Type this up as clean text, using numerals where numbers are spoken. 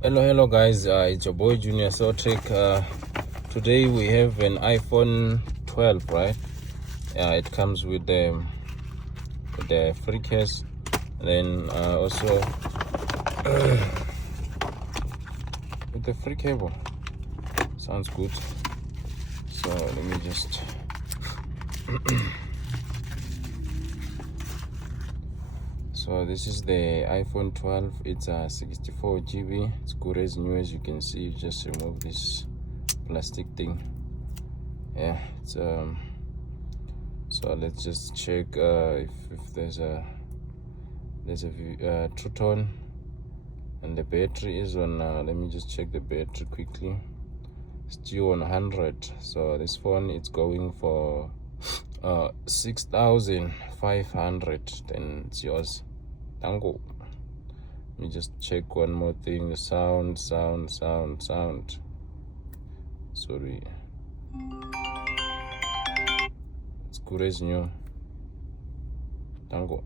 Hello guys, it's your boy Junior Sotric. Today we have an iPhone 12, right? It comes with the free case, and then also with the free cable. Sounds good. So let me just so this is the iPhone 12. It's a 64 GB. It's good as new. As you can see, you just remove this plastic thing. Yeah, it's so let's just check if there's a true tone, and the battery is on let me just check the battery quickly. Still on 100. So this phone, it's going for 6,500. Then it's yours. Tango. Let me just check one more thing. The sound. Sorry, it's good as new. Tango.